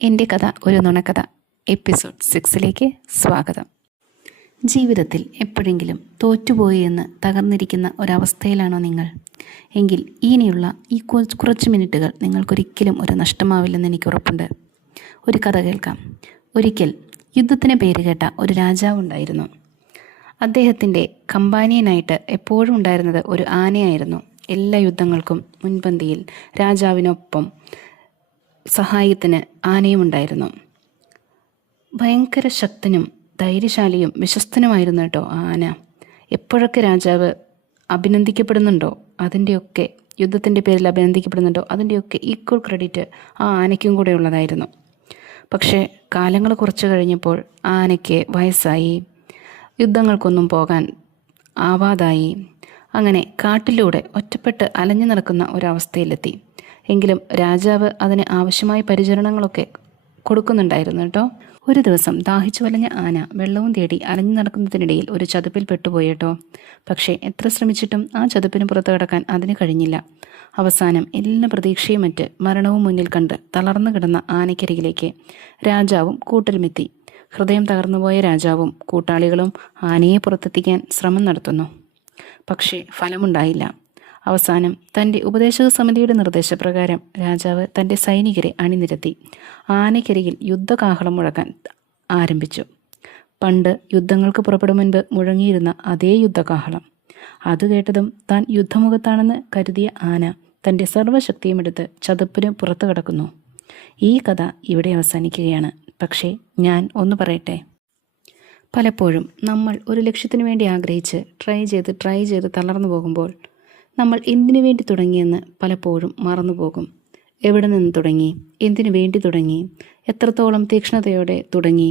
എൻ്റെ കഥ ഒരു നുണക്കഥ എപ്പിസോഡ് 6ലേക്ക് സ്വാഗതം. ജീവിതത്തിൽ എപ്പോഴെങ്കിലും തോറ്റുപോയി എന്ന് തകർന്നിരിക്കുന്ന ഒരവസ്ഥയിലാണോ നിങ്ങൾ? എങ്കിൽ ഇനിയുള്ള ഈ കുറച്ച് മിനിറ്റുകൾ നിങ്ങൾക്കൊരിക്കലും ഒരു നഷ്ടമാവില്ലെന്ന് എനിക്ക് ഉറപ്പുണ്ട്. ഒരു കഥ കേൾക്കാം. ഒരിക്കൽ യുദ്ധത്തിന് പേര് കേട്ട ഒരു രാജാവുണ്ടായിരുന്നു. അദ്ദേഹത്തിൻ്റെ കമ്പാനിയനായിട്ട് എപ്പോഴും ഉണ്ടായിരുന്നത് ഒരു ആനയായിരുന്നു. എല്ലാ യുദ്ധങ്ങൾക്കും മുൻപന്തിയിൽ രാജാവിനൊപ്പം സഹായത്തിന് ആനയുമുണ്ടായിരുന്നു. ഭയങ്കര ശക്തനും ധൈര്യശാലിയും വിശ്വസ്തനുമായിരുന്നു കേട്ടോ ആന. എപ്പോഴൊക്കെ രാജാവ് അഭിനന്ദിക്കപ്പെടുന്നുണ്ടോ, അതിൻ്റെയൊക്കെ യുദ്ധത്തിൻ്റെ പേരിൽ അഭിനന്ദിക്കപ്പെടുന്നുണ്ടോ, അതിൻ്റെയൊക്കെ ഈക്വൽ ക്രെഡിറ്റ് ആ ആനയ്ക്കും കൂടെ ഉള്ളതായിരുന്നു. പക്ഷേ കാലങ്ങൾ കുറച്ച് കഴിഞ്ഞപ്പോൾ ആനയ്ക്ക് വയസ്സായി, യുദ്ധങ്ങൾക്കൊന്നും പോകാൻ ആവാതായി. അങ്ങനെ കാട്ടിലൂടെ ഒറ്റപ്പെട്ട് അലഞ്ഞു നടക്കുന്ന ഒരവസ്ഥയിലെത്തി. എങ്കിലും രാജാവ് അതിന് ആവശ്യമായ പരിചരണങ്ങളൊക്കെ കൊടുക്കുന്നുണ്ടായിരുന്നു കേട്ടോ. ഒരു ദിവസം ദാഹിച്ചു വലഞ്ഞ ആന വെള്ളവും തേടി അലഞ്ഞു നടക്കുന്നതിനിടയിൽ ഒരു ചതുപ്പിൽ പെട്ടുപോയി കേട്ടോ. പക്ഷേ എത്ര ശ്രമിച്ചിട്ടും ആ ചതുപ്പിന് പുറത്ത് കടക്കാൻ അതിന് കഴിഞ്ഞില്ല. അവസാനം എല്ലാ പ്രതീക്ഷയും മറ്റ് മരണവും മുന്നിൽ കണ്ട് തളർന്നു കിടന്ന ആനയ്ക്കരികിലേക്ക് രാജാവും കൂട്ടരുമെത്തി. ഹൃദയം തകർന്നുപോയ രാജാവും കൂട്ടാളികളും ആനയെ പുറത്തെത്തിക്കാൻ ശ്രമം നടത്തുന്നു. പക്ഷേ ഫലമുണ്ടായില്ല. അവസാനം തൻ്റെ ഉപദേശക സമിതിയുടെ നിർദ്ദേശപ്രകാരം രാജാവ് തൻ്റെ സൈനികരെ അണിനിരത്തി ആനയ്ക്കരികിൽ യുദ്ധകാഹളം മുഴക്കാൻ ആരംഭിച്ചു. പണ്ട് യുദ്ധങ്ങൾക്ക് പുറപ്പെടും മുൻപ് മുഴങ്ങിയിരുന്ന അതേ യുദ്ധകാഹളം. അത് കേട്ടതും താൻ യുദ്ധമുഖത്താണെന്ന് കരുതിയ ആന തൻ്റെ സർവ്വശക്തിയും എടുത്ത് ചതുപ്പിന് പുറത്തു കടക്കുന്നു. ഈ കഥ ഇവിടെ അവസാനിക്കുകയാണ്. പക്ഷേ ഞാൻ ഒന്ന് പറയട്ടെ, പലപ്പോഴും നമ്മൾ ഒരു ലക്ഷ്യത്തിനു വേണ്ടി ആഗ്രഹിച്ച് ട്രൈ ചെയ്ത് തളർന്നു പോകുമ്പോൾ നമ്മൾ എന്തിനു വേണ്ടി തുടങ്ങിയെന്ന് പലപ്പോഴും മറന്നുപോകും. എവിടെ നിന്ന് തുടങ്ങി, എന്തിനു വേണ്ടി തുടങ്ങി, എത്രത്തോളം തീക്ഷ്ണതയോടെ തുടങ്ങി.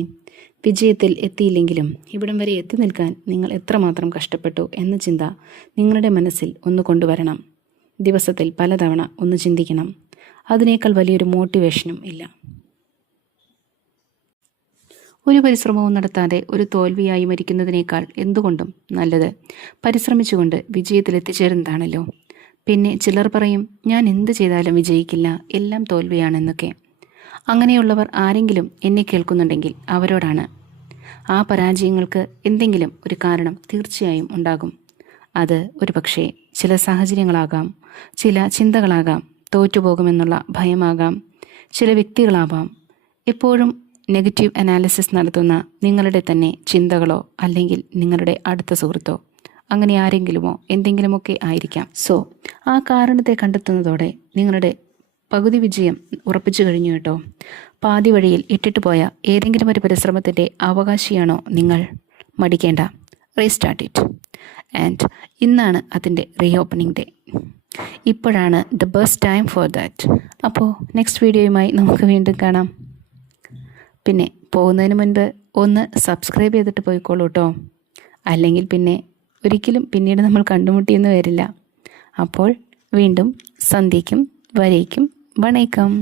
വിജയത്തിൽ എത്തിയില്ലെങ്കിലും ഇവിടം വരെ എത്തി നിൽക്കാൻ നിങ്ങൾ എത്രമാത്രം കഷ്ടപ്പെട്ടു എന്ന ചിന്ത നിങ്ങളുടെ മനസ്സിൽ ഒന്ന് കൊണ്ടുവരണം. ദിവസത്തിൽ പലതവണ ഒന്ന് ചിന്തിക്കണം. അതിനേക്കാൾ വലിയൊരു മോട്ടിവേഷനും ഇല്ല. ഒരു പരിശ്രമവും നടത്താതെ ഒരു തോൽവിയായി മരിക്കുന്നതിനേക്കാൾ എന്തുകൊണ്ടും നല്ലത് പരിശ്രമിച്ചുകൊണ്ട് വിജയത്തിലെത്തിച്ചേരുന്നതാണല്ലോ. പിന്നെ ചിലർ പറയും, ഞാൻ എന്ത് ചെയ്താലും വിജയിക്കില്ല, എല്ലാം തോൽവിയാണെന്നൊക്കെ. അങ്ങനെയുള്ളവർ ആരെങ്കിലും എന്നെ കേൾക്കുന്നുണ്ടെങ്കിൽ അവരോടാണ്. ആ പരാജയങ്ങൾക്ക് എന്തെങ്കിലും ഒരു കാരണം തീർച്ചയായും ഉണ്ടാകും. അത് ഒരുപക്ഷെ ചില സാഹചര്യങ്ങളാകാം, ചില ചിന്തകളാകാം, തോറ്റുപോകുമെന്നുള്ള ഭയമാകാം, ചില വ്യക്തികളാവാം. എപ്പോഴും നെഗറ്റീവ് അനാലിസിസ് നടത്തുന്ന നിങ്ങളുടെ തന്നെ ചിന്തകളോ അല്ലെങ്കിൽ നിങ്ങളുടെ അടുത്ത സുഹൃത്തോ അങ്ങനെ ആരെങ്കിലുമോ എന്തെങ്കിലുമൊക്കെ ആയിരിക്കാം. സോ ആ കാരണത്തെ കണ്ടെത്തുന്നതോടെ നിങ്ങളുടെ പകുതി വിജയം ഉറപ്പിച്ചു കഴിഞ്ഞു കേട്ടോ. പാതി വഴിയിൽ ഇട്ടിട്ട് പോയ ഏതെങ്കിലും ഒരു പരിശ്രമത്തിൻ്റെ അവകാശിയാണോ നിങ്ങൾ? മടിക്കേണ്ട, റീസ്റ്റാർട്ട് ഇറ്റ്. ആൻഡ് ഇന്നാണ് അതിൻ്റെ റീഓപ്പണിംഗ് ഡേ. ഇപ്പോഴാണ് the best time for that. അപ്പോൾ നെക്സ്റ്റ് വീഡിയോയുമായി നമുക്ക് വീണ്ടും കാണാം. പിന്നെ പോകുന്നതിന് മുൻപ് ഒന്ന് സബ്സ്ക്രൈബ് ചെയ്തിട്ട് പോയിക്കോളൂ കേട്ടോ. അല്ലെങ്കിൽ പിന്നെ ഒരിക്കലും പിന്നീട് നമ്മൾ കണ്ടുമുട്ടിയെന്ന് വരില്ല. അപ്പോൾ വീണ്ടും സന്ധ്യയ്ക്കും വരേക്കും വണക്കം.